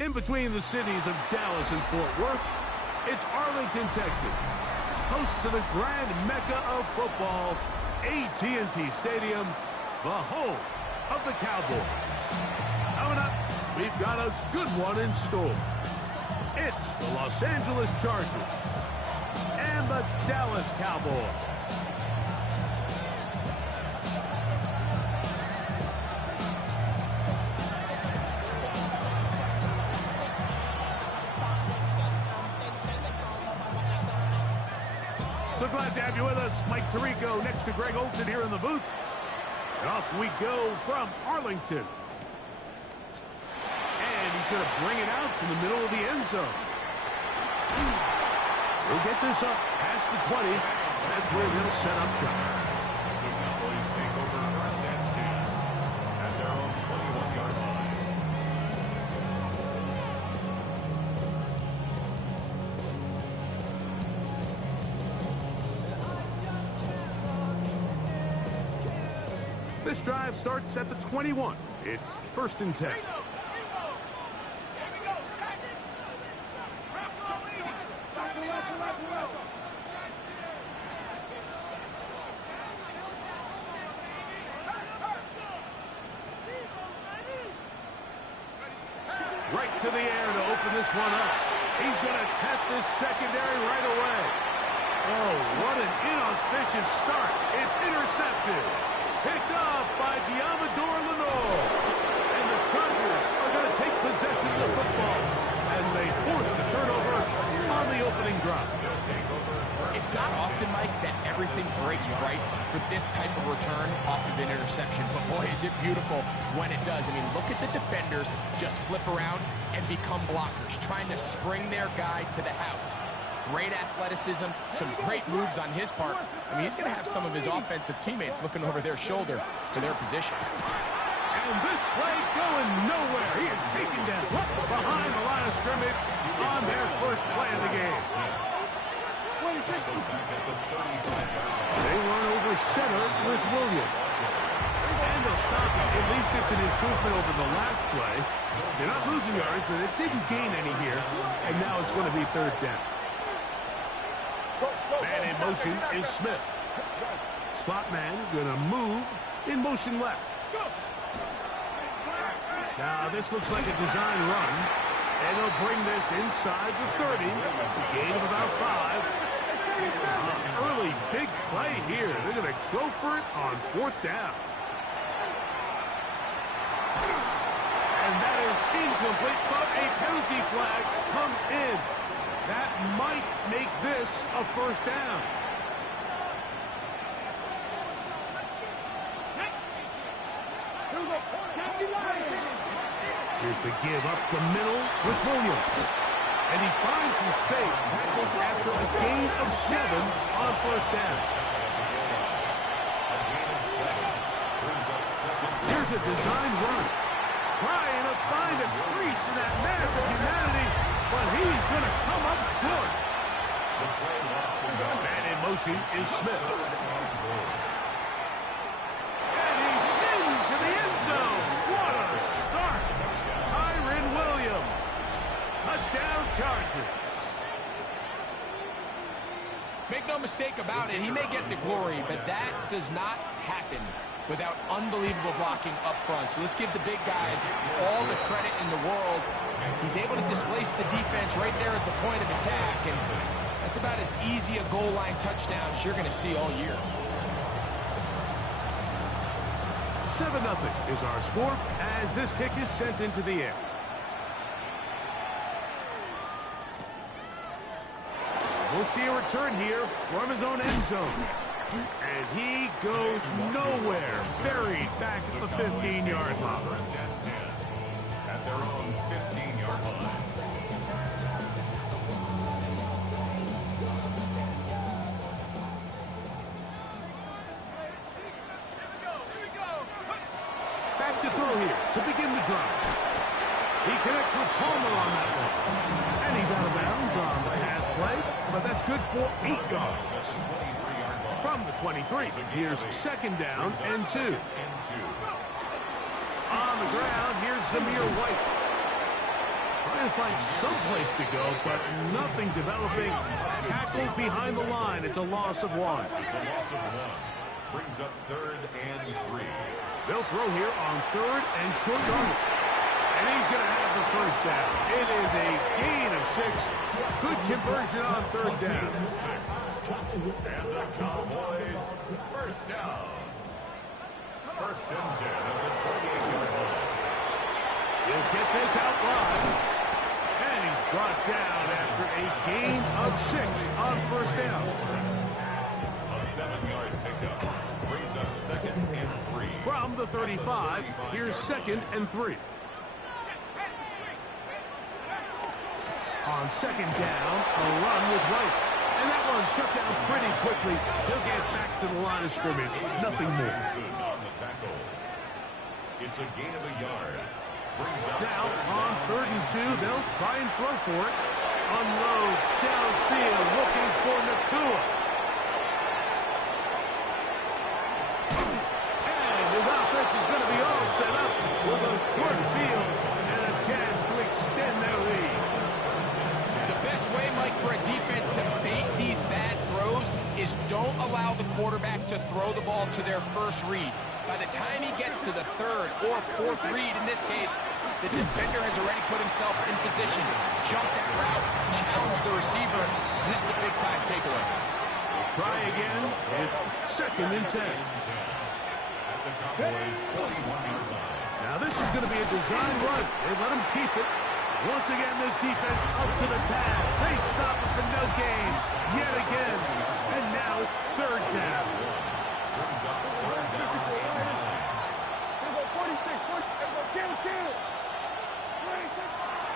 In between the cities of Dallas and Fort Worth, it's Arlington, Texas, host to the grand mecca of football, AT&T Stadium, the home of the Cowboys. Coming up, we've got a good one in store. It's the Los Angeles Chargers and the Dallas Cowboys. So glad to have you with us. Mike Tirico next to Greg Olsen here in the booth. And off we go from Arlington. And he's going to bring it out from the middle of the end zone. He'll get this up past the 20. That's where they'll set up shop. The Cowboys take over first and 10 at their own 21-yard line. This drive starts at the 21. It's first and 10. Right to the air to open this one up. He's going to test this secondary right away. Oh, what an inauspicious start. It's intercepted. Picked off by Diamador Lenore. And the Chargers are going to take possession of the football as they force the turnover on the opening drive. It's not often, Mike, that everything breaks right for this type of return off of an interception. But, boy, is it beautiful when it does. I mean, look at the defenders just flip around and become blockers, trying to spring their guy to the house. Great athleticism, some great moves on his part. I mean, he's going to have some of his offensive teammates looking over their shoulder for their position. And this play going nowhere. He is taken down behind the line of scrimmage on their first play of the game. They run over center with Williams. And they'll stop it. At least it's an improvement over the last play. They're not losing yards, but it didn't gain any here. And now it's going to be third down. Man in motion is Smith. Slot man gonna move in motion left. Now this looks like a design run. And they'll bring this inside the 30. A gain of about 5. Early big play here. They're gonna go for it on fourth down. And that is incomplete, but a penalty flag comes in. That might make this a first down. Here's the give up the middle with Williams. And he finds some space, tackled after a gain of 7 on first down. Here's a design run. Trying to find a crease in that mass of humanity, but he's going to come up short. Man in motion is Smith. And he's into the end zone. What a start. Kyren Williams. Touchdown Chargers. Make no mistake about it, he may get the glory, but that does not happen without unbelievable blocking up front. So let's give the big guys all the credit in the world. He's able to displace the defense right there at the point of attack, and that's about as easy a goal line touchdown as you're going to see all year. 7-0 is our score as this kick is sent into the air. We'll see a return here from his own end zone. And he goes nowhere. Buried back at the 15-yard line. First and 10 at their own 15-yard line. Back to throw here to begin the drive. He connects with Palmer on that one. And he's out of bounds on the pass play, but that's good for 8 yards. From the 23, here's second down and 2. On the ground, here's Zamir White. Trying to find some place to go, but nothing developing. Tackled behind the line. It's a loss of 1. It's a loss of 1. Brings up 3rd and 3. They'll throw here on 3rd and short yardage. And he's going to have the first down. It is a gain of 6. Good conversion on 3rd down. 6. And the Cowboys first down. 1st and 10 at the 28-yard line. He'll get this out wide. And he's brought down after a gain of 6 on 1st down. A 7-yard pickup. Brings up 2nd and 3. From the 35, here's 2nd and 3. On 2nd down, a run with White. And that one shut down pretty quickly. He'll get back to the line of scrimmage. Nothing more. On the tackle. It's a gain of a yard. Brings up now, on 3rd and 2, they'll try and throw for it. Unloads downfield, looking for Nacua. And his offense is going to be all set up with a short field and a chance to extend their lead. The best way, Mike, for a defense to bait these bad throws is don't allow the quarterback to throw the ball to their first read. By the time he gets to the 3rd or 4th read, in this case, the defender has already put himself in position, jumped that route, challenged the receiver, and that's a big-time takeaway. We'll try again. It's 2nd and 10. At the Cowboys' 21-yard line. Now this is going to be a design run. They let him keep it. Once again, this defense up to the task. They stop it for no gains yet again. And now it's 3rd down. Brings up 3rd down and 9.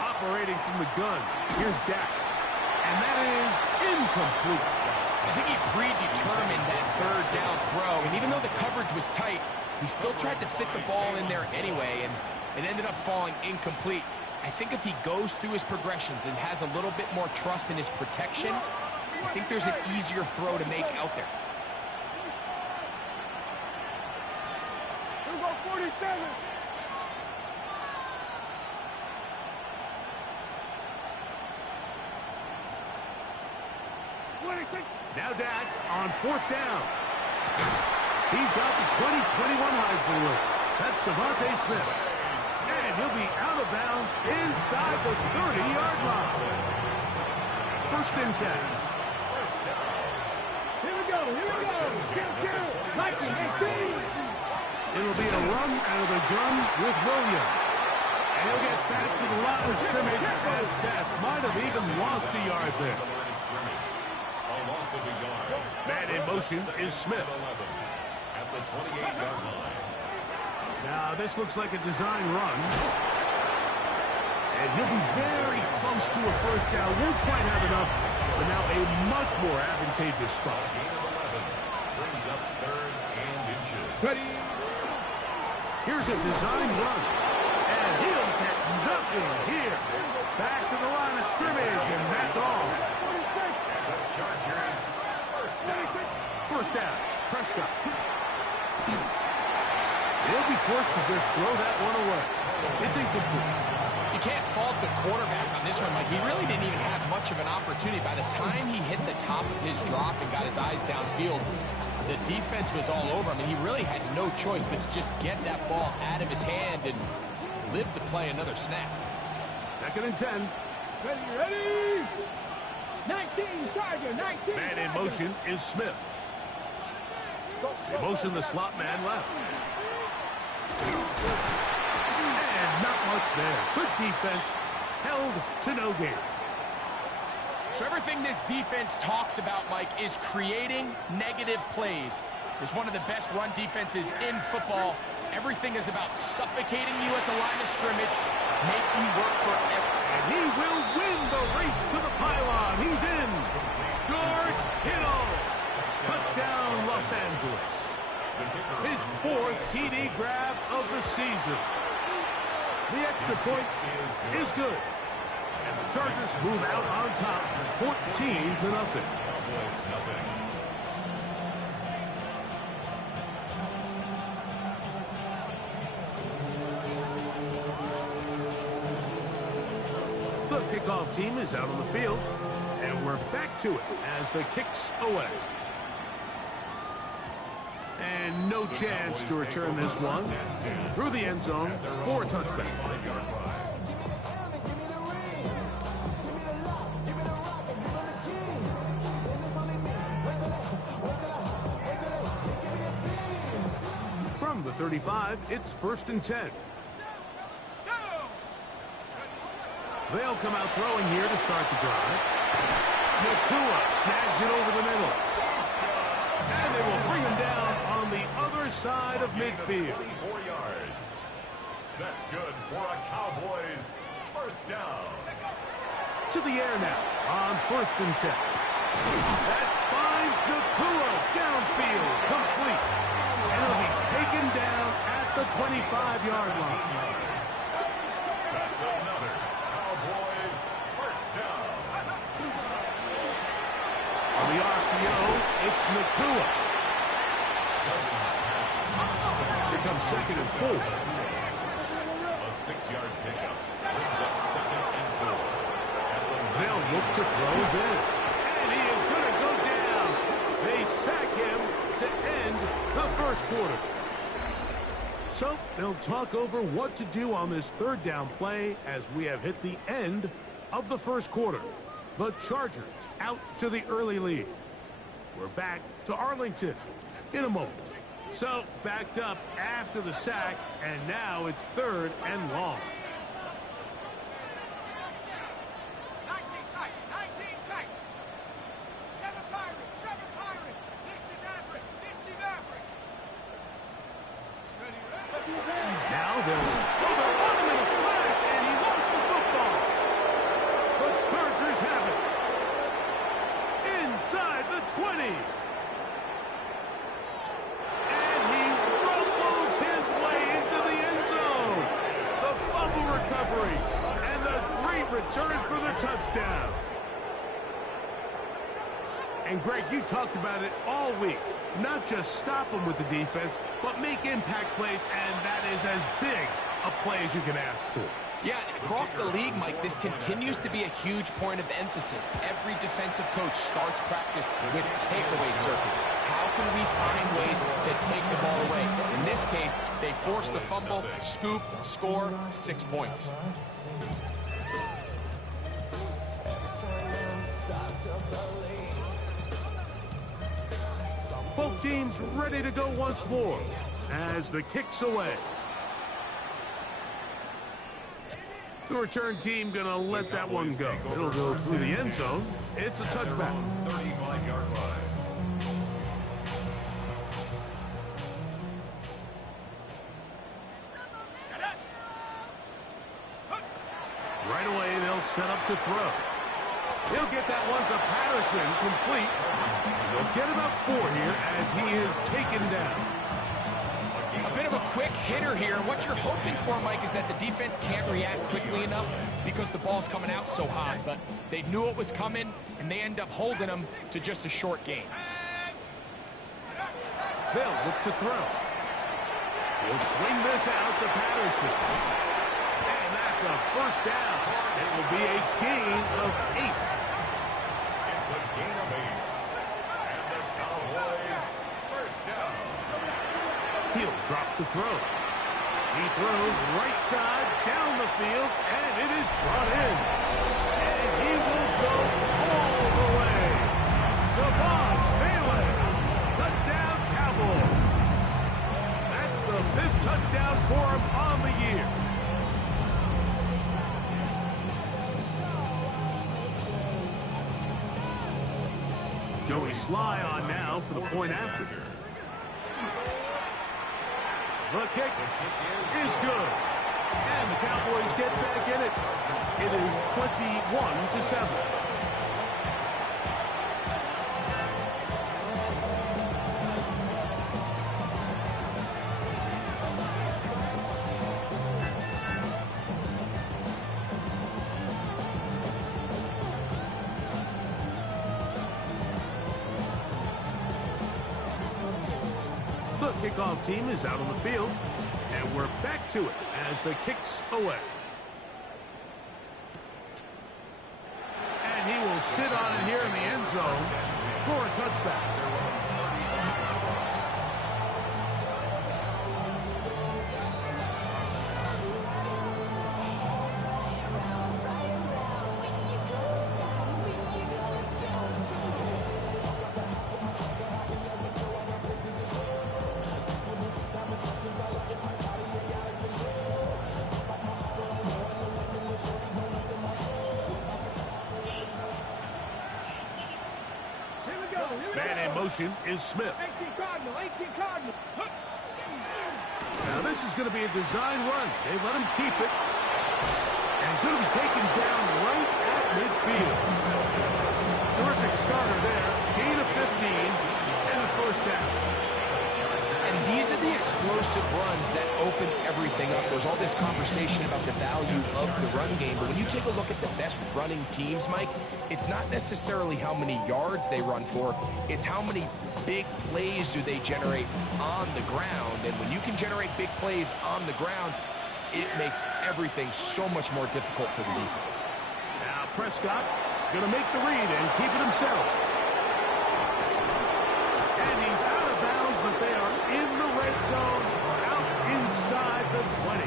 Operating from the gun. Here's Dak. And that is incomplete. I think he predetermined that 3rd down throw, and even though the coverage was tight, he still tried to fit the ball in there anyway, and it ended up falling incomplete. I think if he goes through his progressions and has a little bit more trust in his protection, I think there's an easier throw to make out there. 47. Now Dak on 4th down. He's got the 2021 Heisman winner. That's Devontae Smith. And he'll be out of bounds inside the 30-yard line. 1st and 10. Here we go. Mikey, It'll be a run out of the gun with Williams. And he'll get back to the line of scrimmage at best. Might have even lost a yard there. Man in motion is Smith. At the 28-yard line. Now this looks like a design run. And he'll be very close to a 1st down. Won't quite have enough, but now a much more advantageous spot. Gain of 11. Brings up 3rd and inches. Ready? Here's a design run. And he'll get nothing here. Back to the line of scrimmage, and that's all. The Chargers first down. 1st down. Prescott. He'll be forced to just throw that one away. It's incomplete. You can't fault the quarterback on this one, Mike. He really didn't even have much of an opportunity. By the time he hit the top of his drop and got his eyes downfield, the defense was all over him, and he really had no choice but to just get that ball out of his hand and live to play another snap. 2nd and 10. Ready? 19, Charger, 19. Man in motion is Smith. They motion the slot man left. And not much there. Good defense. Held to no gain. So everything this defense talks about, Mike, is creating negative plays. It's one of the best run defenses in football. Everything is about suffocating you at the line of scrimmage, make you work for everything. And he will win the race to the pylon. He's in. George Kittle. Touchdown, Los Angeles. His 4th TD grab of the season. The extra point is good. And the Chargers move out on top, 14-0. Cowboys nothing. kickoff team is out on the field, and we're back to it as the kick's away. And no chance to return this one through the end zone for a touchback. From the 35, it's 1st and 10. They'll come out throwing here to start the drive. Nacua snags it over the middle. And they will bring him down on the other side of midfield. 4 yards. That's good for a Cowboys first down. To the air now on 1st and 10. That finds Nacua downfield, complete. And it'll be taken down at the 25-yard line. That's another Cowboys first down. On the RPO, it's Nacua. Here comes 2nd and 4. A 6-yard pickup brings up 2nd and 4. They'll look to throw again. And he is going to go down. They sack him to end the first quarter. So they'll talk over what to do on this 3rd down play as we have hit the end of the first quarter. The Chargers out to the early lead. We're back to Arlington in a moment. So backed up after the sack, and now it's 3rd and long. 19 tight, 19 tight. 7 Pirates, 7 Pirates. 60 Maverick, 60 Maverick. Now they'll run him in a flash, and he lost the football. The Chargers have it. Inside the 20. And he rumbles his way into the end zone. The fumble recovery and the great return for the touchdown. And Greg, you talked about it all week. Not just stop them with the defense, but make impact plays, and that is as big a play as you can ask for. Yeah, across the league, Mike, this continues to be a huge point of emphasis. Every defensive coach starts practice with takeaway circuits. How can we find ways to take the ball away? In this case, they force the fumble, scoop, score, 6 points. Both teams ready to go once more as the kick's away. The return team going to let that one go. It'll go through the end zone. It's a touchback. 35-yard line. Right away, they'll set up to throw. He'll get that one to Patterson, complete. And they'll get about 4 here as he is taken down. A bit of a quick hitter here. What you're hoping for, Mike, is that the defense can't react quickly enough because the ball's coming out so hot. But they knew it was coming, and they end up holding them to just a short gain. They'll look to throw. He'll swing this out to Patterson. And that's a first down. It will be a gain of 8. It's a gain of 8. And the Cowboys first down. He'll drop to throw. He throws right side down the field, and it is brought in. And he will go all the way. Savon Bailey. Touchdown Cowboys. That's the 5th touchdown for him on the year. Joey Sly on now for the point after. The kick is good. And the Cowboys get back in it. It is 21-7. The kickoff team is out on the field, and we're back to it as the kick's away. sit on it here in the end zone for a touchback. Man in motion is Smith. 18 Cardinal, 18 Cardinal. Now this is going to be a design run. They let him keep it. And he's going to be taken down right at midfield. Terrific starter there. Gain of 15 and a first down. And these are the explosive runs that open everything up. There's all this conversation about the value of the run game, but when you take a look at the best running teams, Mike, it's not necessarily how many yards they run for, it's how many big plays do they generate on the ground. And when you can generate big plays on the ground, it makes everything so much more difficult for the defense. Now Prescott going to make the read and keep it himself. And he's out of bounds, but they are in the red zone, out inside the 20.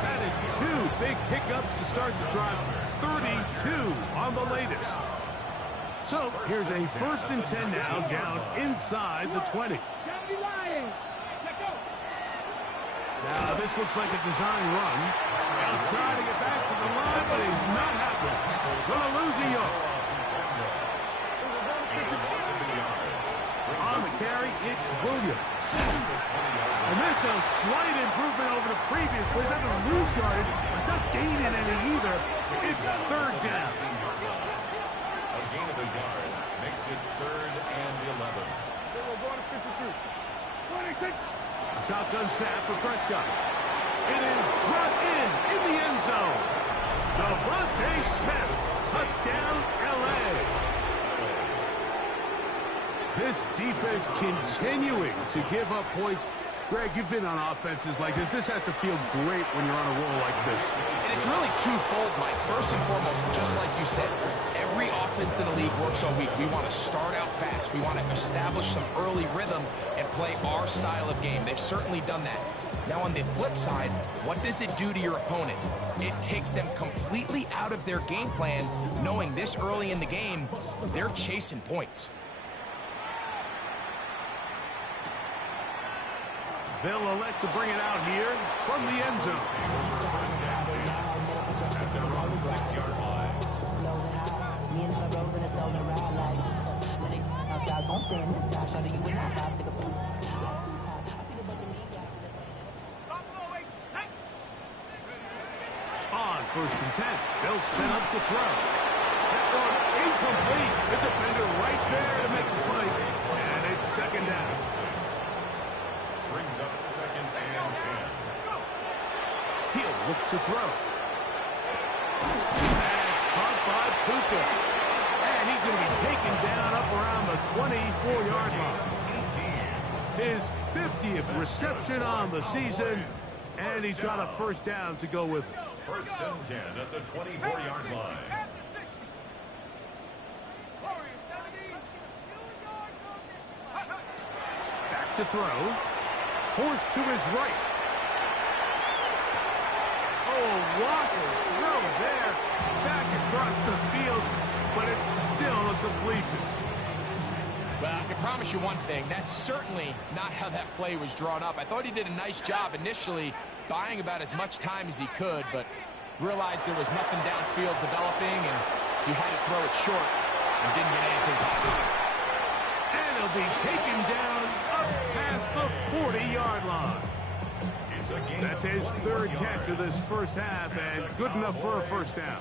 That is 2 big pickups to start the drive. 32 on the latest. So here's a 1st and 10 now, down inside the 20. Now this looks like a design run. They'll try to get back to the line, but he's not happening. Gonna lose a yard. On the carry, it's Williams. And this is a slight improvement over the previous plays. Not going to lose yardage, but not gaining any either. It's 3rd down. A gain of a yard makes it 3rd and 11. Shotgun snap for Prescott. It is brought in the end zone. Devontae Smith, touchdown LA. This defense continuing to give up points. Greg, you've been on offenses like this. This has to feel great when you're on a roll like this. And it's really twofold, Mike. First and foremost, just like you said, every offense in the league works all week. We want to start out fast. We want to establish some early rhythm and play our style of game. They've certainly done that. Now on the flip side, what does it do to your opponent? It takes them completely out of their game plan, knowing this early in the game, they're chasing points. They'll elect to bring it out here from the end zone. At their own 6-yard line. On 1st and 10, they'll set up to throw. That one incomplete. The defender right there to make the play. And it's 2nd down. Brings up 2nd and 10. He'll look to throw. That's caught by Puka. And he's going to be taken down up around the 24-yard line. His 50th reception on the season. And he's got a 1st down to go with it. 1st and 10 at the 24-yard line. Back to throw. Forced to his right. Oh, Walker throw there. Back across the field, but it's still a completion. Well, I can promise you one thing. That's certainly not how that play was drawn up. I thought he did a nice job initially buying about as much time as he could, but realized there was nothing downfield developing, and he had to throw it short and didn't get anything past it. And he'll be taken down up past the 40-yard line. That's his 3rd catch of this 1st half, and good enough for a 1st down.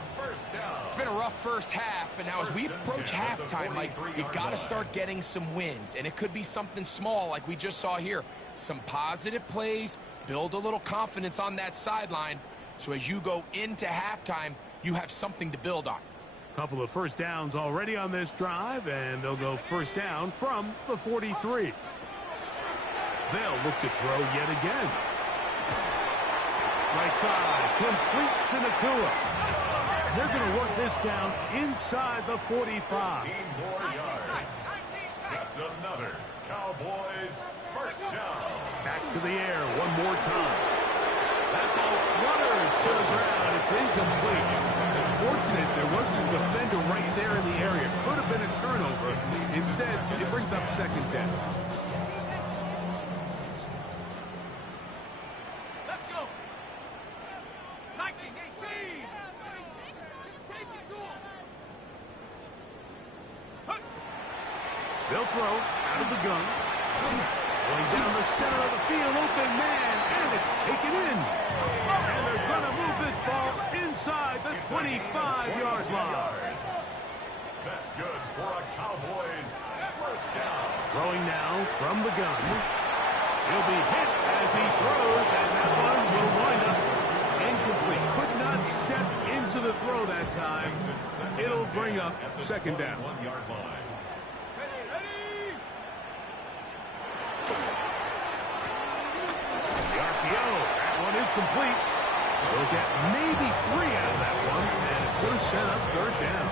It's been a rough 1st half, but now as we approach halftime, Mike, you got to start getting some wins, and it could be something small like we just saw here. Some positive plays, build a little confidence on that sideline, so as you go into halftime, you have something to build on. Couple of 1st downs already on this drive, and they'll go 1st down from the 43. They'll look to throw yet again. Right side, complete to Nakua. And they're going to work this down inside the 45. 15 more yards. That's another Cowboys first down. Back to the air one more time. That ball flutters to the ground. It's incomplete. Unfortunate there wasn't a defender right there in the area. Could have been a turnover. Instead, it brings up second down. Let's go. 19-18. Take it to him. They'll throw out of the gun. Going down the center of the field, open man, and it's taken in. And they're going to move this ball inside the 25-yard line. That's good for a Cowboys first down. Throwing now from the gun. He'll be hit as he throws, and that one will wind up incomplete. Could not step into the throw that time. It'll bring up second down. 1 yard line. The RPO, that one is complete. They'll get maybe 3 out of that one, and it's going to set up third down.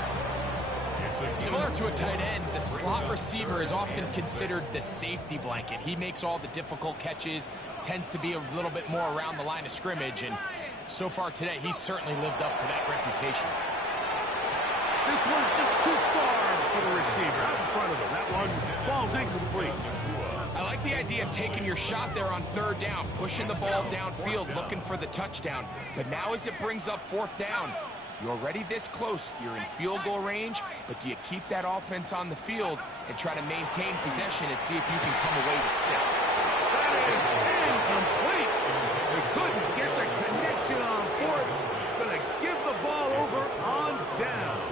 Similar to a tight end, the slot receiver is often considered the safety blanket. He makes all the difficult catches, tends to be a little bit more around the line of scrimmage, and so far today, he's certainly lived up to that reputation. This one just too far for the receiver out in front of him. That one falls incomplete. I like the idea of taking your shot there on third down, pushing the ball downfield, looking for the touchdown. But now as it brings up fourth down, you're already this close. You're in field goal range, but do you keep that offense on the field and try to maintain possession and see if you can come away with 6? That is incomplete. They couldn't get the connection on fourth. Going to give the ball over on down.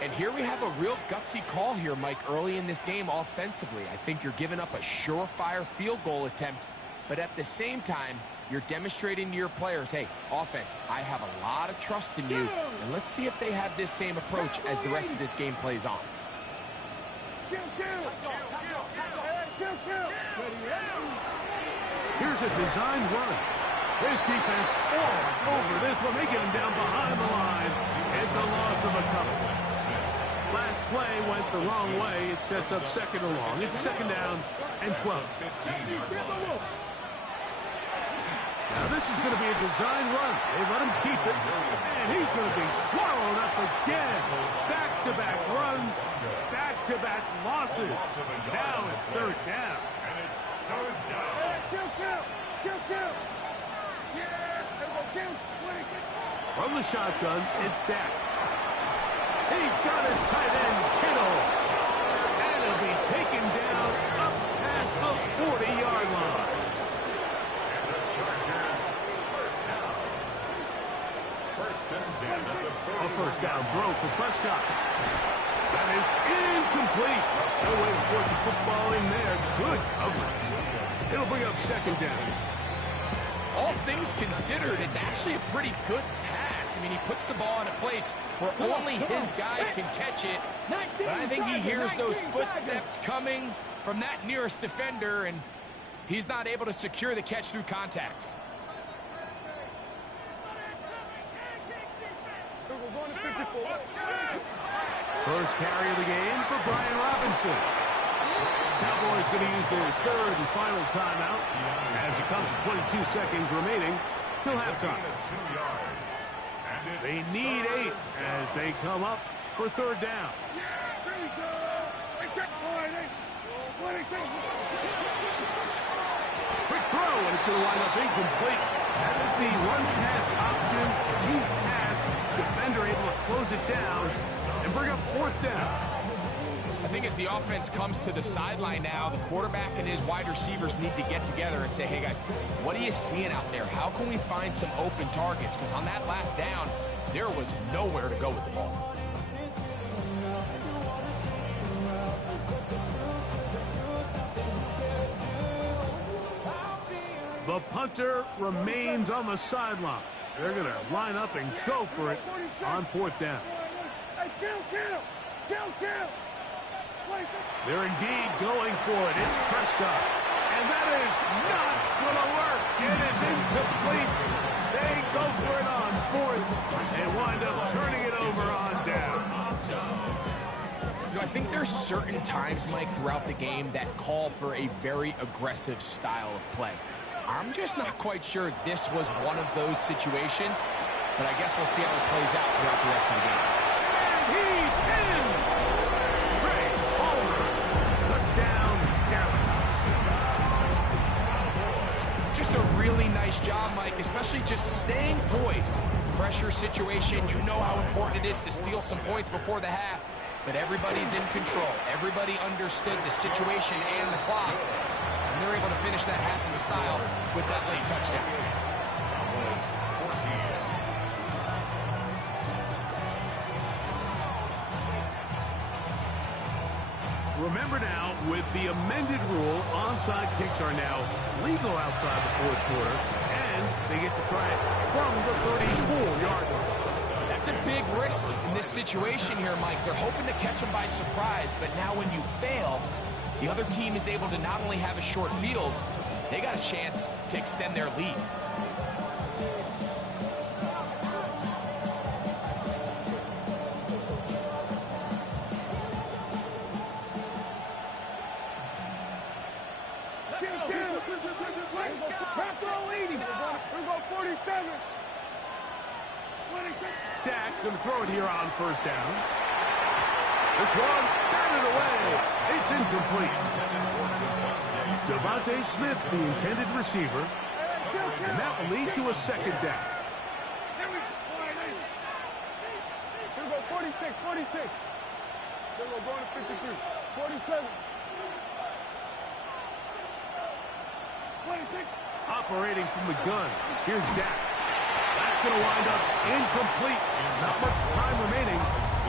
And here we have a real gutsy call here, Mike, early in this game offensively. I think you're giving up a surefire field goal attempt, but at the same time, you're demonstrating to your players, hey, offense, I have a lot of trust in you, and let's see if they have this same approach as the rest of this game plays on. Here's a design run. His defense all over this one. They get him down behind the line. It's a loss of a couple. Last play went the wrong way. It sets up second and long. It's second down and 12. Now this is going to be a design run. They let him keep it, and he's going to be swallowed up again. Back-to-back runs, back-to-back losses. Now it's third down. And it's third down. From the shotgun, it's Dak. He's got his tight end, Kittle. And he'll be taken down up past the 40-yard line. And the Chargers first down. First and 10 at the 30. A first down throw for Prescott. That is incomplete. No way to force the football in there. Good coverage. It'll bring up second down. All things considered, it's actually a pretty good pass. I mean, he puts the ball in a place where only his guy can catch it. But I think he hears those footsteps coming from that nearest defender, and he's not able to secure the catch through contact. First carry of the game for Brian Robinson. Cowboys going to use their third and final timeout as it comes to 22 seconds remaining till halftime. They need 8 as they come up for third down. Quick throw, and it's going to wind up incomplete. That is the run-pass option. Cheese pass. Defender able to close it down and bring up fourth down. I think as the offense comes to the sideline now, the quarterback and his wide receivers need to get together and say, hey guys, what are you seeing out there? How can we find some open targets? Because on that last down, there was nowhere to go with the ball. The punter remains on the sideline. They're going to line up and go for it on fourth down. They're indeed going for it. It's Prescott. And that is not going to work. It is incomplete. They go for it on fourth and wind up turning it over on down. You know, I think there's certain times, Mike, throughout the game that call for a very aggressive style of play. I'm just not quite sure this was one of those situations, but I guess we'll see how it plays out throughout the rest of the game. And he's in! Trey Palmer, touchdown, Dallas. Just a really nice job, Mike, especially just staying poised. Pressure situation, you know how important it is to steal some points before the half, but everybody's in control. Everybody understood the situation and the clock, and they're able to finish that half in style with that late touchdown. Remember now, with the amended rule, onside kicks are now legal outside the fourth quarter, and they get to try it from the 34-yard line. That's a big risk in this situation here, Mike. They're hoping to catch them by surprise, but now when you fail, the other team is able to not only have a short field, they got a chance to extend their lead. Dak going to throw it here on first down. This one, batted away. It's incomplete. Devontae Smith, the intended receiver, and that will lead to a second down. Here we go, 46, 46. Here we go, going to 53. 47. 26. Operating from the gun. Here's Dak. That's going to wind up incomplete. Not much time remaining.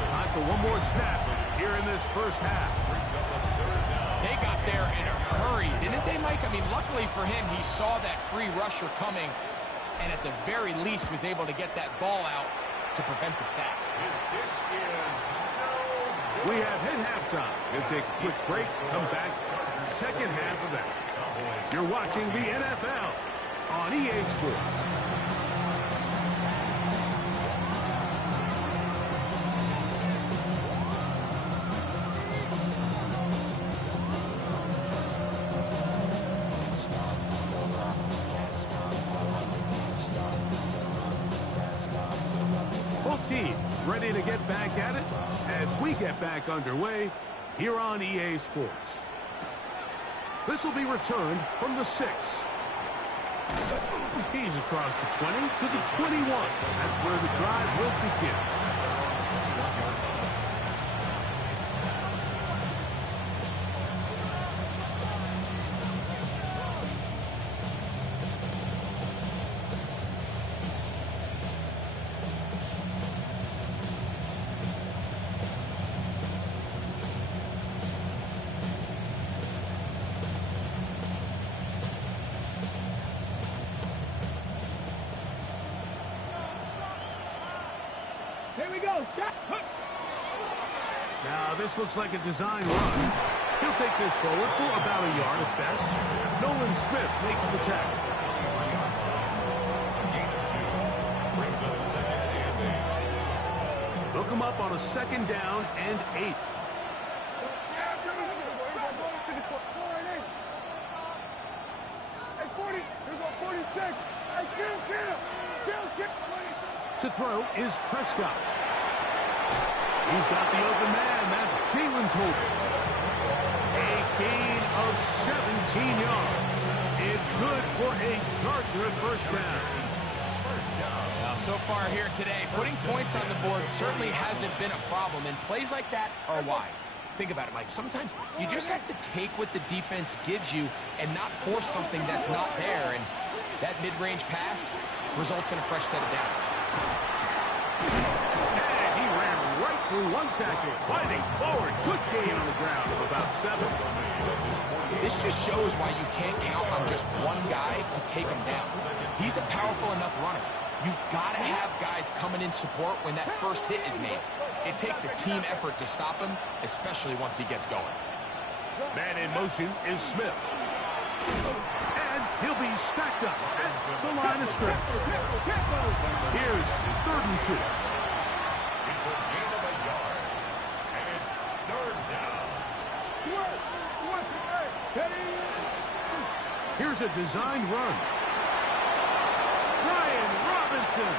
Time for one more snap here in this first half. They got there in a hurry, didn't they, Mike? I mean, luckily for him, he saw that free rusher coming, and at the very least was able to get that ball out to prevent the sack. We have hit halftime. We'll take a quick break, come back, second half of that. You're watching the NFL on EA Sports. Both teams ready to get back at it as we get back underway here on EA Sports. This will be returned from the 6. He's across the 20 to the 21. That's where the drive will begin. Here we go. Now, this looks like a design run. He'll take this forward for about a yard at best. Nolan Smith makes the tackle. They'll come up on a second down and 8. To throw is Prescott. He's got the open man. That's Jalen Tolbert. A gain of 17 yards. It's good for a Charger first down. Now, so far here today, putting points on the board certainly hasn't been a problem, and plays like that are why. Think about it, Mike. Sometimes you just have to take what the defense gives you and not force something that's not there, and that mid-range pass results in a fresh set of downs. And he ran right through one tackle, fighting forward. Good gain on the ground of about 7. This just shows why you can't count on just one guy to take him down. He's a powerful enough runner. You gotta have guys coming in support when that first hit is made. It takes a team effort to stop him, especially once he gets going. Man in motion is Smith. And He'll be stacked up at the line of scrimmage. Here's 3rd and 2. It's a gain of a yard. And it's 3rd down. Here's a designed run. Brian Robinson.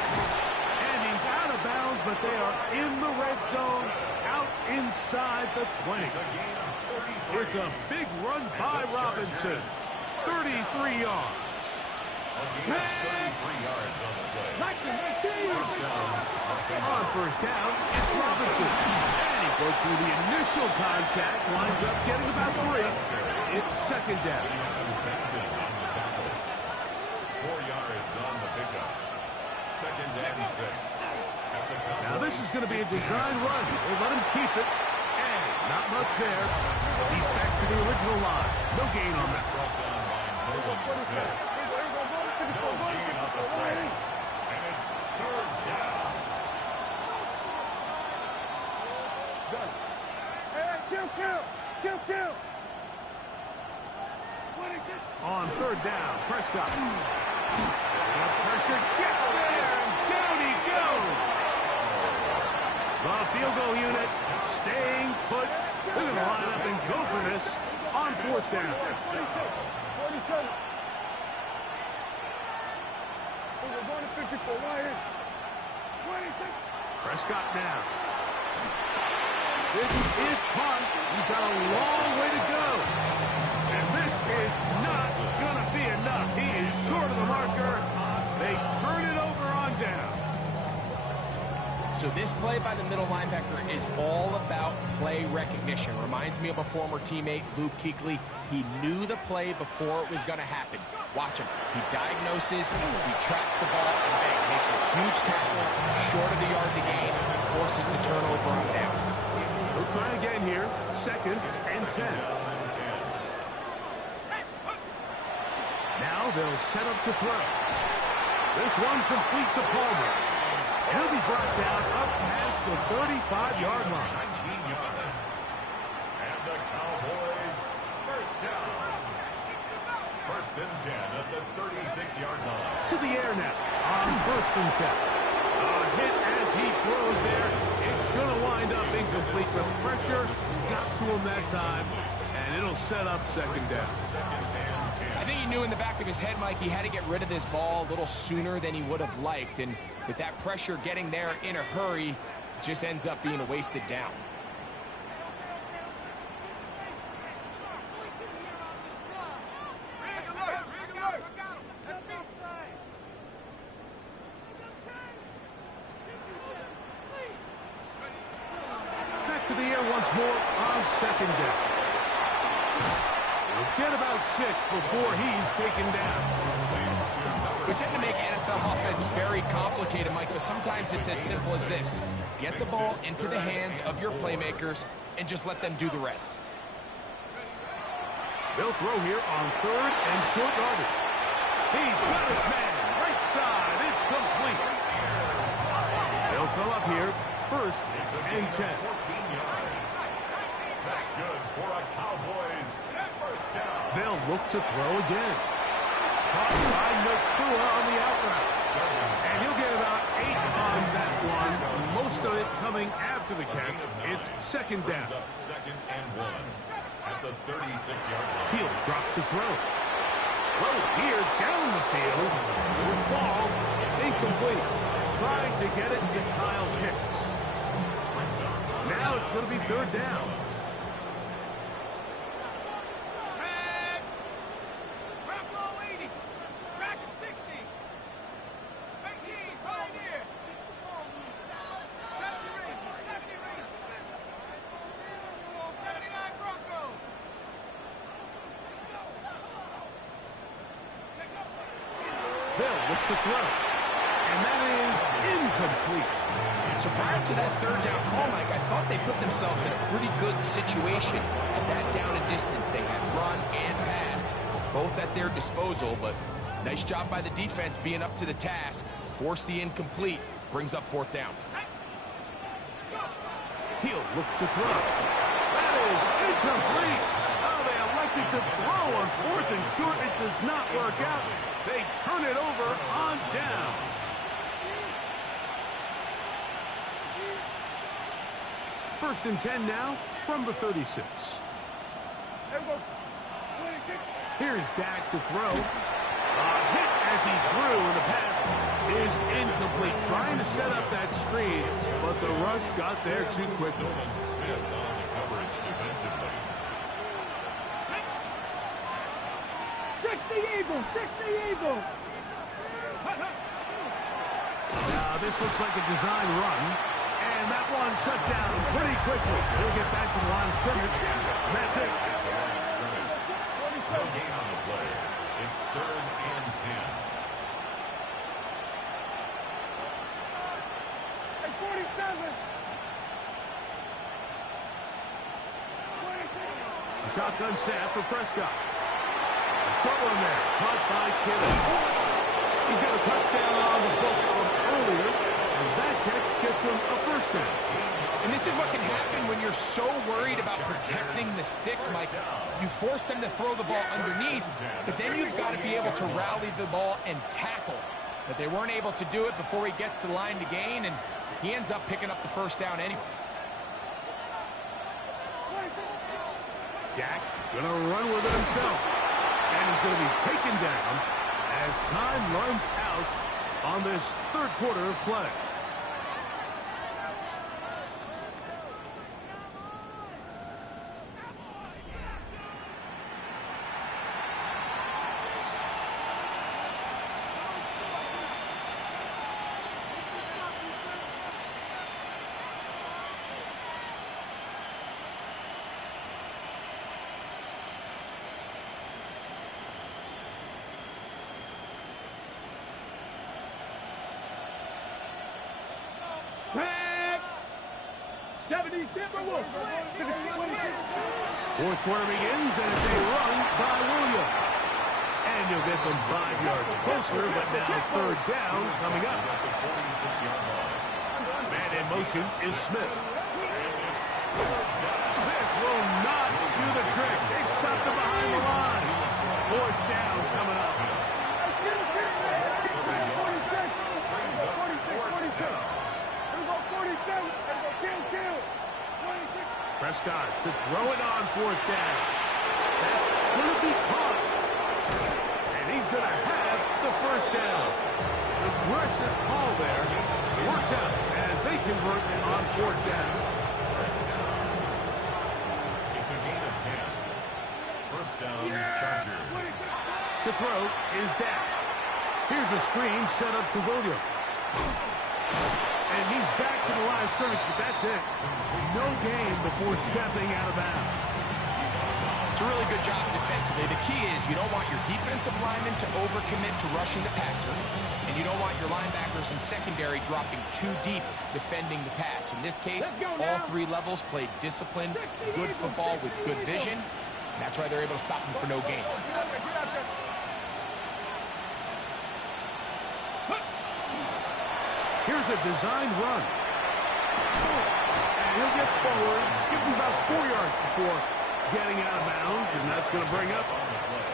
And he's out of bounds, but they are in the red zone, out inside the 20. It's a big run by Robinson. 33 yards. A gain of 33 yards on the play. On 1st down, it's Robinson. And he broke through the initial contact, winds up getting about 3. It's 2nd down. 4 yards on the pickup. 2nd and 6. Now this is going to be a design run. We'll let him keep it. And not much there. He's back to the original line. No gain on that. Brought down by Nolan Smith. No gain on the play. And it's 3rd down. On 3rd down, Prescott. The pressure gets there, and down he goes. The field goal unit staying put. They're going to line up and go for this on 4th down. Prescott now. This is caught. He's got a long way to go. And this is not going to be enough. He is short of the marker. They turn it over on down. So this play by the middle linebacker is all about play recognition. Reminds me of a former teammate, Luke Kuechly. He knew the play before it was going to happen. Watch him. He diagnoses, he tracks the ball, and bang, makes a huge tackle short of the yard to gain, forces the turnover on downs. We'll try again here. 2nd and 10. Now they'll set up to throw. This one complete to Palmer. He'll be brought down up past the 35-yard line. 19 yards. And the Cowboys 1st down. 1st and 10 at the 36-yard line. To the air now on 1st and 10. A hit as he throws there. It's going to wind up incomplete. The pressure got to him that time, and it'll set up 2nd down. 2nd and 10. I think he knew in the back of his head, Mike, he had to get rid of this ball a little sooner than he would have liked. And with that pressure getting there in a hurry, it just ends up being a wasted down. Back to the air once more on 2nd down. We'll get about 6 before he's taken down. We tend to make NFL offense very complicated, Mike, but sometimes it's as simple as this. Get the ball into the hands of your playmakers and just let them do the rest. They'll throw here on 3rd and short yardage. He's got his man. Right side. It's complete. They'll come up here 1st and 10. 14 yards. That's good for a Cowboys 1st down. They'll look to throw again. Caught by Nakua on the out route. And he'll get about 8 on that one. Most of it coming after the catch. It's 2nd down. Up 2nd and 1 at the 36-yard line. He'll drop to throw. Throw here down the field. Will fall. Incomplete. Trying to get it to Kyle Pitts. Now it's going to be 3rd down. They'll look to throw. And that is incomplete. So prior to that 3rd down call, Mike, I thought they put themselves in a pretty good situation at that down and distance. They had run and pass, both at their disposal, but nice job by the defense being up to the task. Force the incomplete, brings up 4th down. He'll look to throw. That is incomplete. Oh, they elect attempted to throw on 4th and short. It does not work out. They turn it over on down. First and 10 now from the 36. Here's Dak to throw. A hit as he threw, and the pass is incomplete. Trying to set up that screen, but the rush got there too quickly. Smith on the coverage defensively. Fix the Eagle! Fix the Eagle! Now this looks like a design run, and that one shut down pretty quickly. He'll get back to the line of scrimmage, and that's it. No gain on the play. It's 3rd and 10. Hey, 47! A shotgun snap for Prescott. A short one there, caught by Kittle. He's got a touchdown on the books from earlier, and that catch gets him a first down. And this is what can happen when you're so worried about protecting the sticks, Mike. You force them to throw the ball underneath, but then you've got to be able to rally the ball and tackle. But they weren't able to do it before he gets to the line to gain, and he ends up picking up the first down anyway. Dak gonna run with it himself, and he's gonna be taken down as time runs out on this 3rd quarter of play. Back! 70 Timberwolves! 4th quarter begins, and it's a run by Williams. And you'll get them 5 yards closer, but now 3rd down coming up. At the 46-yard line. Man in motion is Smith. This will not do the trick. They stopped him behind the line. 4th down coming up. Prescott to throw it on 4th down. That's going to be caught. And he's going to have the first down. Aggressive call there. Works out as they convert on 4th down. It's a gain of 10. First down, Chargers. To throw is Dak. Here's a screen set up to Williams. And he's back to the line of scrimmage, but that's it. No gain before stepping out of bounds. It's a really good job defensively. The key is you don't want your defensive linemen to overcommit to rushing the passer, and you don't want your linebackers and secondary dropping too deep defending the pass. In this case, all 3 levels played disciplined, good football with good vision. And that's why they're able to stop him for no gain. Here's a designed run. And he'll get forward, give him about 4 yards before getting out of bounds, and that's going to bring up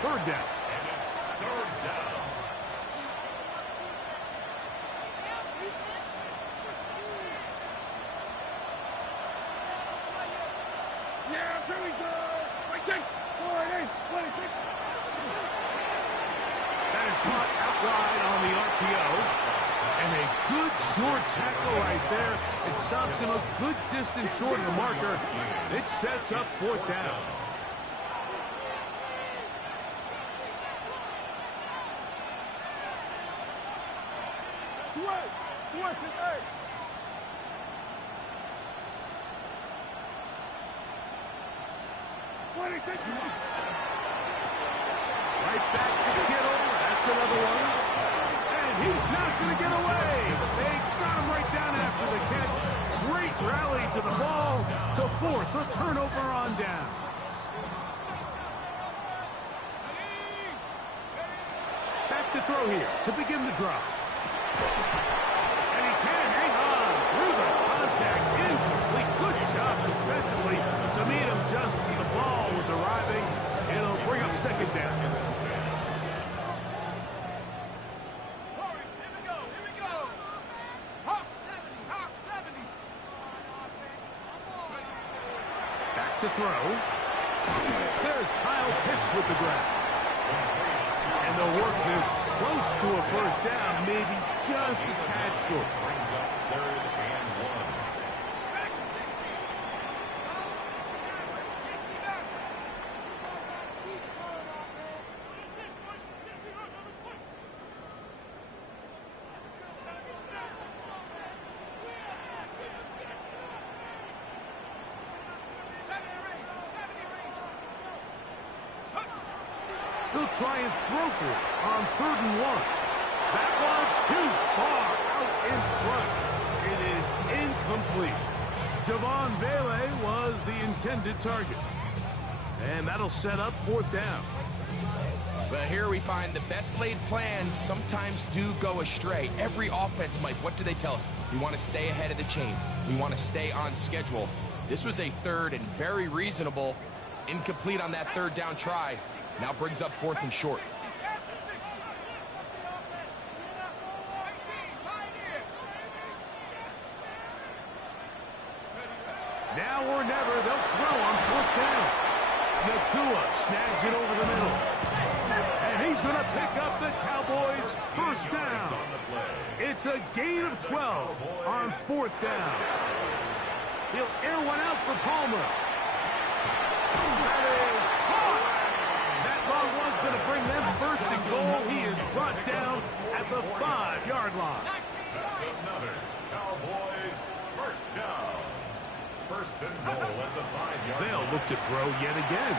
3rd down. And it's 3rd down. Yeah, here we go! Wait, 6! 26! That is caught out wide on the RPO. And a good short tackle right there. It stops him a good distance short of the marker. It sets up 4th down. Switch it, hey! Right back to Kittle. That's another one. And he's not going to get away. They got him right down after the catch. Great rally to the ball to force a turnover on down. Back to throw here to begin the drive. And he can't hang on through the contact. Incomplete. Good job defensively to meet him just as the ball was arriving. It'll To throw. There's Kyle Pitts with the grab. And they'll work this close to a first down, maybe just a tad short. Brings up 3rd and 1. He'll try and throw for it on 3rd and 1. That one too far out in front. It is incomplete. Javon Vele was the intended target. And that'll set up 4th down. But here we find the best laid plans sometimes do go astray. Every offense, Mike, what do they tell us? We want to stay ahead of the chains. We want to stay on schedule. This was a 3rd and very reasonable. Incomplete on that 3rd down try. Now brings up 4th and short. Now or never, they'll throw on 4th down. Nacua snags it over the middle. And he's going to pick up the Cowboys' first down. It's a gain of 12 on 4th down. He'll air one out for Palmer. That is caught. That long one's going to bring them 1st and goal. He is brought down at the 5-yard line. That's another Cowboys first down. 1st and goal at the 5-yard line. They'll look to throw yet again.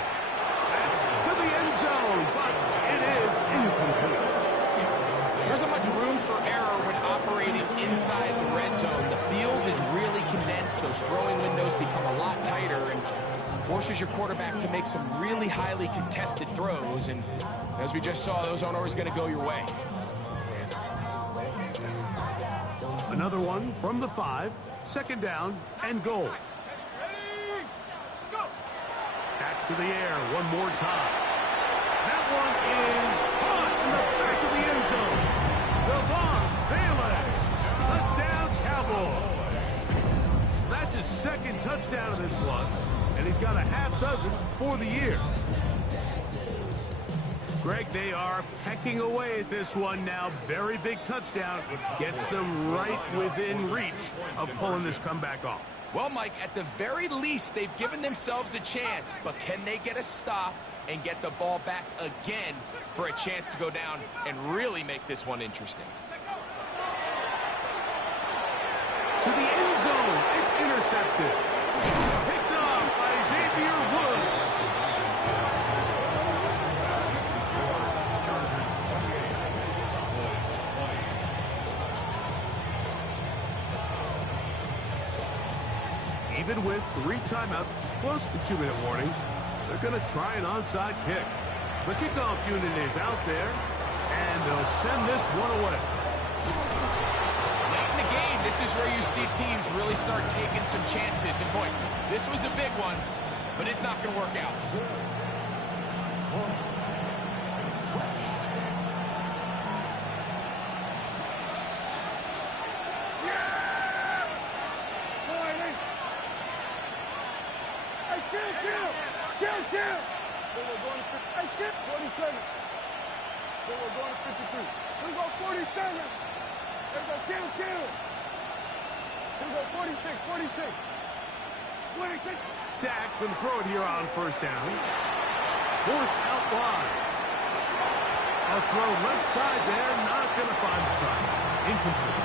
That's to the end zone, but it is incomplete. There isn't much room for error when operating inside the red zone. The field is really condensed. Those throwing windows become a lot tighter and forces your quarterback to make some really highly contested throws. And as we just saw, those aren't always going to go your way. Another one from the 5, 2nd down and goal. Back to the air one more time. That one is caught in the back of the end zone. Javon Vele, touchdown Cowboys. That's his 2nd touchdown of this one, and he's got a half dozen for the year. Greg, they are pecking away at this one now. Very big touchdown. Gets them right within reach of pulling this comeback off. Well, Mike, at the very least, they've given themselves a chance, but can they get a stop and get the ball back again for a chance to go down and really make this one interesting? To the end zone, it's intercepted. Picked off by Xavier Woods. Even with 3 timeouts, plus the 2-minute warning, they're going to try an onside kick. The kickoff unit is out there, and they'll send this one away. Late in the game, this is where you see teams really start taking some chances. And boy, this was a big one, but it's not going to work out. Kill! Then we're going to 47. Then we're going to 53. We go 47. Then go kill. Then go 46. 26. Dak can throw it here on 1st down. Forced out wide. A throw left side there, not going to find the target. Incomplete.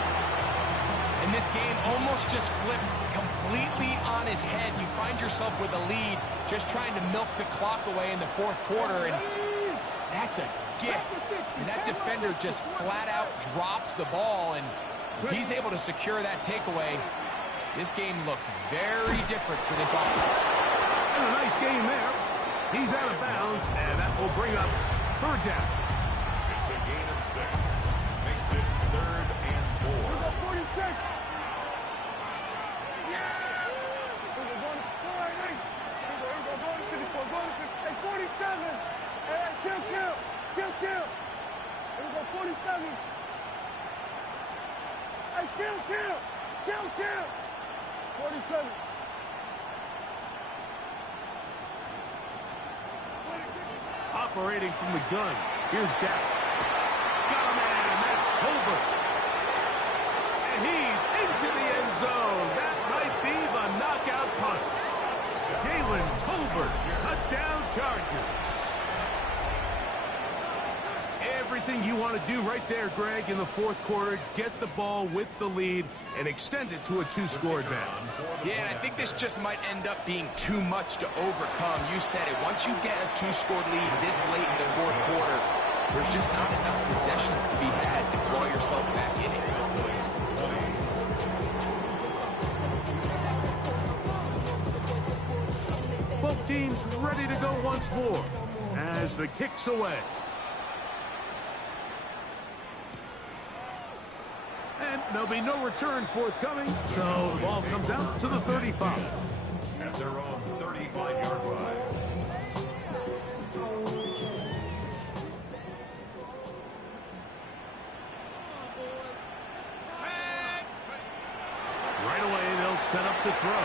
And this game almost just flipped completely on his head. You find yourself with a lead, just trying to milk the clock away in the 4th quarter, and that's a gift. And that defender just flat out drops the ball, and if he's able to secure that takeaway, this game looks very different for this offense. And a nice game there. He's out of bounds, and that will bring up 3rd down. It's a gain of 6. Makes it 3rd and 4. We go 46. Kill. Here we go, 47. Hey, kill. 47. operating from the gun. Here's Dak. Got a man, that's Tolbert. And he's into the end zone. That might be the knockout punch. Jalen Tolbert, touchdown Chargers. Everything you want to do right there, Greg, in the fourth quarter. Get the ball with the lead and extend it to a two-score advantage. Yeah, and I think this just might end up being too much to overcome. You said it. Once you get a two-score lead this late in the fourth quarter, there's just not enough possessions to be had to claw yourself back in it. Both teams ready to go once more as the kick's away. And there'll be no return forthcoming, so the ball comes out to the 35. At their own 35-yard line. Right away, they'll set up to throw.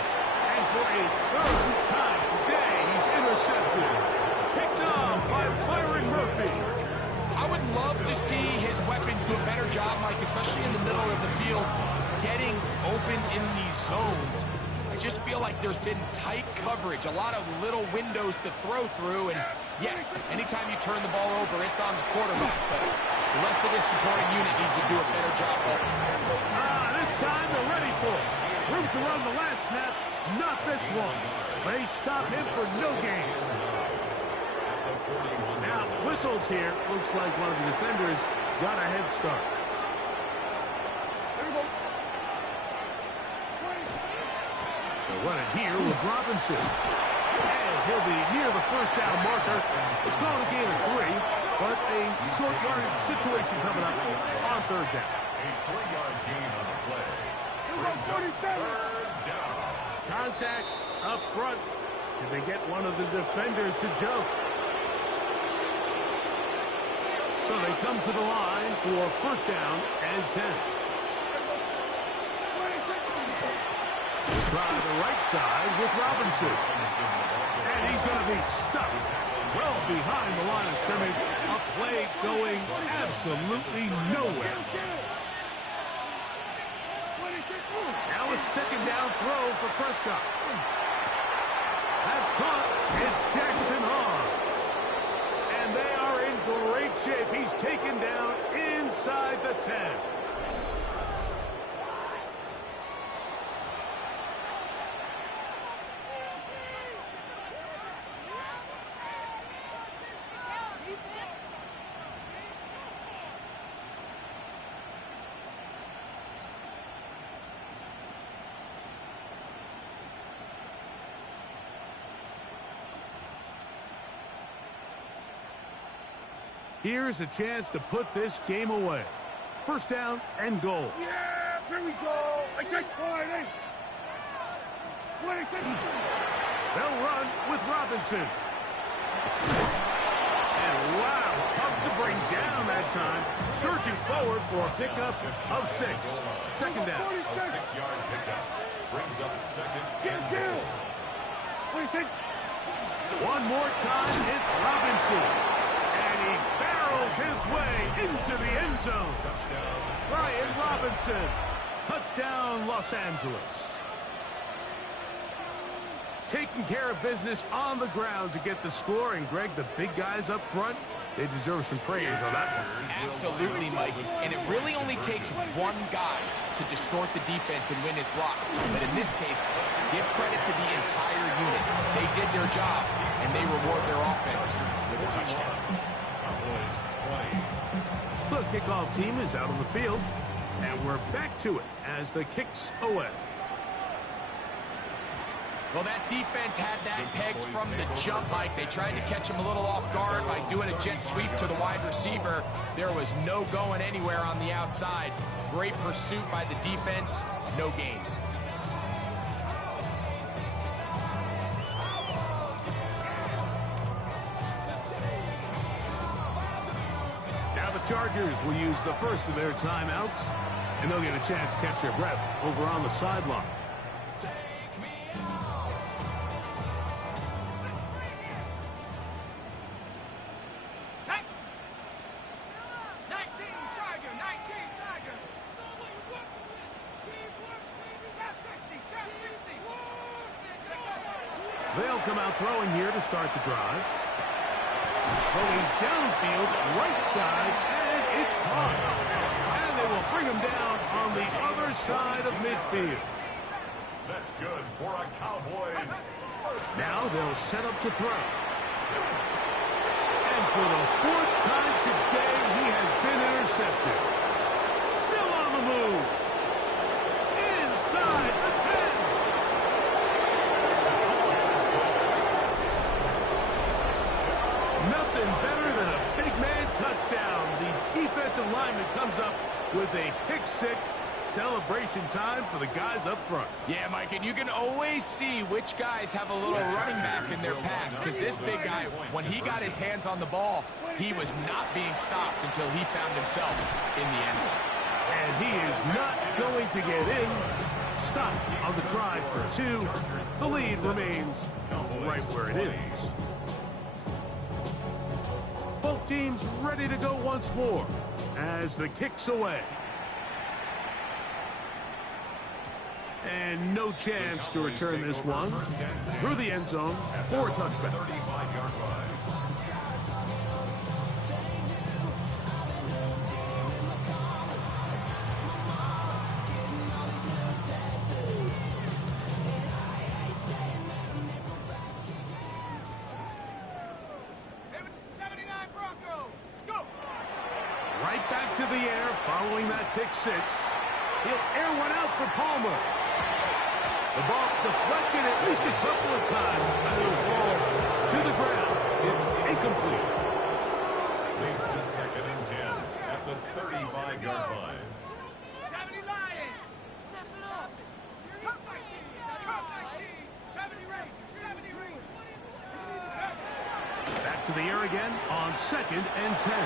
And for a third time today, he's intercepted. Picked up by Byron Murphy. I would love to see his weapons do a better job, Mike, especially in the middle of the field, getting open in these zones. I just feel like there's been tight coverage, a lot of little windows to throw through, and yes, anytime you turn the ball over, it's on the quarterback, but the rest of his supporting unit needs to do a better job of it. This time they're ready for it. Room to run the last snap, not this one. They stop him for no gain. Now, whistles here. Looks like one of the defenders got a head start. So run it here with Robinson. And he'll be near the first down marker. It's going to gain a 3, but a short yardage situation coming up on third down. A 3-yard gain on the play. Third down. Contact up front. Did they get one of the defenders to jump? So they come to the line for first down and 10. Try the right side with Robinson. And he's going to be stuck well behind the line of scrimmage. A play going absolutely nowhere. Now a second down throw for Prescott. That's caught. It's Jackson Hahn. And they are in great shape. He's taken down inside the 10. Here's a chance to put this game away. First down and goal. Yeah, here we go. I take point. They'll run with Robinson. And wow, tough to bring down that time. Surging forward for a pickup of 6. Second down. A 6-yard pickup. Brings up second and goal. One more time, it's Robinson. And he barrels his way into the end zone. Touchdown. Brian Robinson. Touchdown, Los Angeles. Taking care of business on the ground to get the score. And, Greg, the big guys up front, they deserve some praise on that. Absolutely, Mike. And it really only takes one guy to distort the defense and win his block. But in this case, give credit to the entire unit. They did their job, and they reward their offense with a touchdown. The kickoff team is out on the field, and we're back to it as the kick's away. Well, that defense had that pegged from the jump, Mike. They tried to catch him a little off guard by doing a jet sweep to the wide receiver. There was no going anywhere on the outside. Great pursuit by the defense. No gain. Now the Chargers will use the first of their timeouts, and they'll get a chance to catch their breath over on the sideline. They'll come out throwing here to start the drive. Going downfield, right side, and it's caught. And they will bring him down on the other side of midfield. That's good for a Cowboys. Now they'll set up to throw. And for the fourth time today, he has been intercepted. Still on the move. Inside the 10. Nothing better than a big man touchdown. The defensive lineman comes up with a pick-6. Celebration time for the guys up front. Yeah, Mike, and you can always see which guys have a little running back in their pass, because this big guy, when he got his hands on the ball, he was not being stopped until he found himself in the end zone. And he is not going to get in. Stop on the drive for 2. The lead remains right where it is. Both teams ready to go once more as the kick's away. And no chance to return this one through the end zone for a touchback. 35-yard line. Right back to the air following that pick-6. He'll air one out for Palmer. The ball deflected at least a couple of times. And it'll fall to the ground. It's incomplete. Leads to 2nd and 10 at the 35-yard line. 70 Lions. Cut 19. Cut 19. 70 range. 70 range. Back to the air again on 2nd and 10.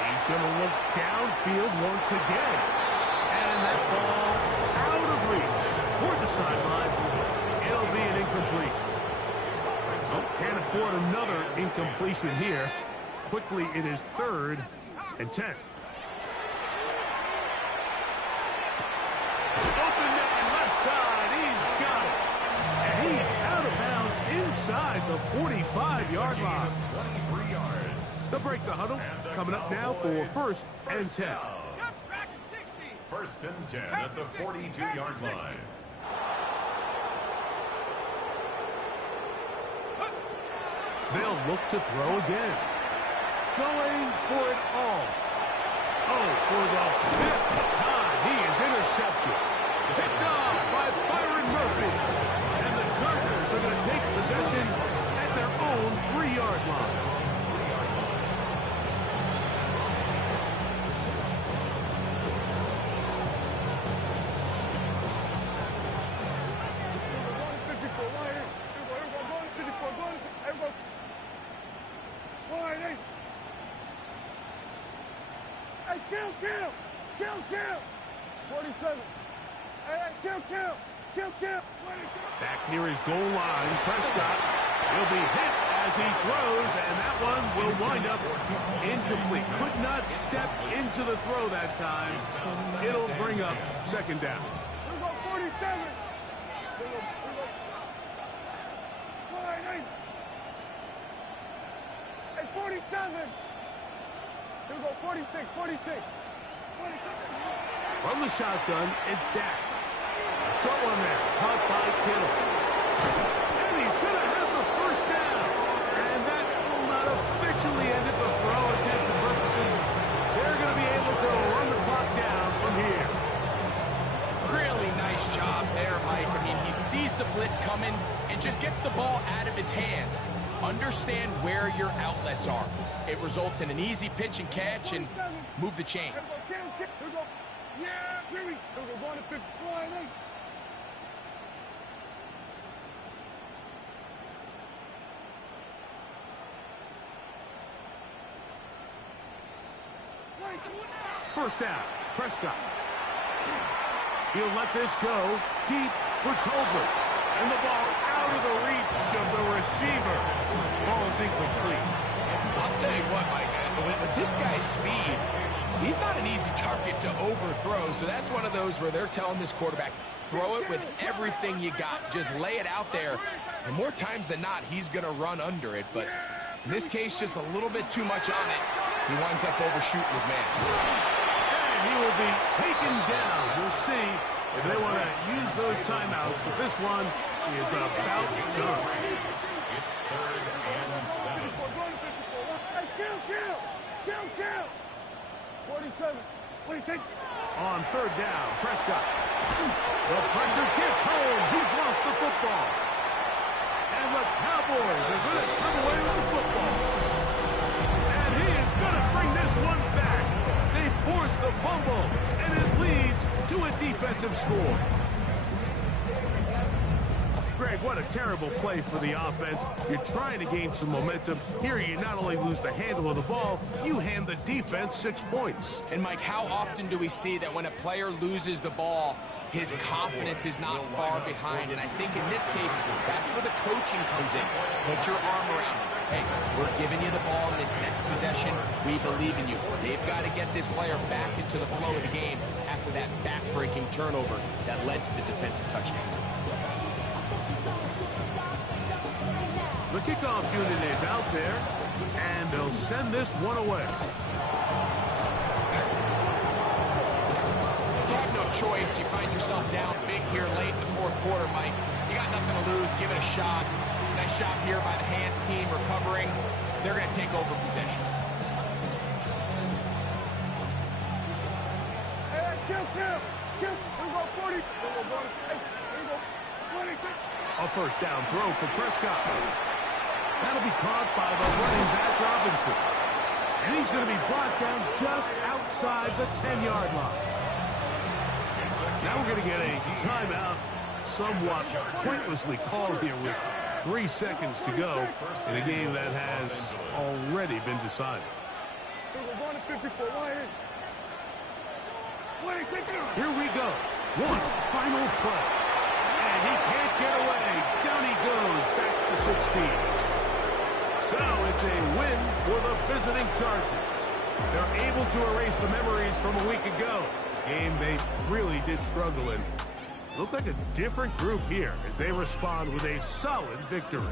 He's going to look downfield once again. And that ball out of reach toward the sideline. It'll be an incompletion. So can't afford another incompletion here. Quickly, it is 3rd and 10. Open man left side. He's got it. And he's out of bounds inside the 45-yard line. 23 yards. They'll break the huddle. Coming up now for 1st and 10. 1st and 10 at the 42-yard line. They'll look to throw again. Going for it all. Oh, for the 5th time, he is intercepted. Picked off by Byron Murphy. And the Chargers are going to take possession at their own 3-yard line. Kill. 47. Hey, kill. Back near his goal line, Prescott. He'll be hit as he throws, and that one will wind up incomplete. Could not step into the throw that time. It'll bring up 2nd down. Here we go, 47. Here we go. Hey, 47. Here we go, 46. From the shotgun, it's Dak. A short one there, caught by Kittle. And he's going to have the 1st down. And that will not officially end it, but for all intents and purposes, they're going to be able to run the clock down from here. Really nice job there, Mike. I mean, he sees the blitz coming and just gets the ball out of his hands. Understand where your outlets are. It results in an easy pitch and catch and move the chains. Yeah, We're going to 54 and 8. First down, Prescott. He'll let this go deep for Tolbert. And the ball out of the reach of the receiver. Ball's incomplete. I'll tell you what, Mike, with this guy's speed, he's not an easy target to overthrow. So that's one of those where they're telling this quarterback, throw it with everything you got. Just lay it out there. And more times than not, he's going to run under it, but in this case, just a little bit too much on it. He winds up overshooting his man. And he will be taken down. We'll see if they want to use those timeouts, but this one is about done. It's 3rd and 7. Kill. 47. 26. On 3rd down, Prescott. The pressure gets home. He's lost the football. And the Cowboys are going to come away with the football. And he is going to bring this one back. They force the fumble, and it leads to a defensive score. Greg, what a terrible play for the offense. You're trying to gain some momentum. Here you not only lose the handle of the ball, you hand the defense 6 points. And Mike, how often do we see that when a player loses the ball, his confidence is not far behind? And I think in this case, that's where the coaching comes in. Put your arm around him. Hey, we're giving you the ball in this next possession. We believe in you. They've got to get this player back into the flow of the game after that back-breaking turnover that led to the defensive touchdown. The kickoff unit is out there, and they'll send this one away. You have no choice. You find yourself down big here late in the 4th quarter, Mike. You got nothing to lose. Give it a shot. Nice job here by the hands team recovering. They're going to take over possession. Hey, kill. Here we go, 40. Here we go, 26. A 1st down throw for Prescott. That'll be caught by the running back, Robinson. And he's going to be brought down just outside the 10-yard line. Now we're going to get a timeout, somewhat pointlessly called here with 3 seconds to go in a game that has already been decided. We're going to 54. Here we go. One final play. And he can't get away. Down he goes, back to 16. So it's a win for the visiting Chargers. They're able to erase the memories from a week ago. Game they really did struggle in. Look like a different group here as they respond with a solid victory.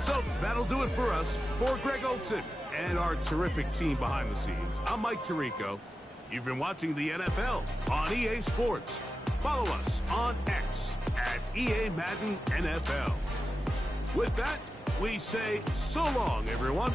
So that'll do it for us. For Greg Olsen and our terrific team behind the scenes, I'm Mike Tirico. You've been watching the NFL on EA Sports. Follow us on X at EA Madden NFL. With that, we say so long, everyone.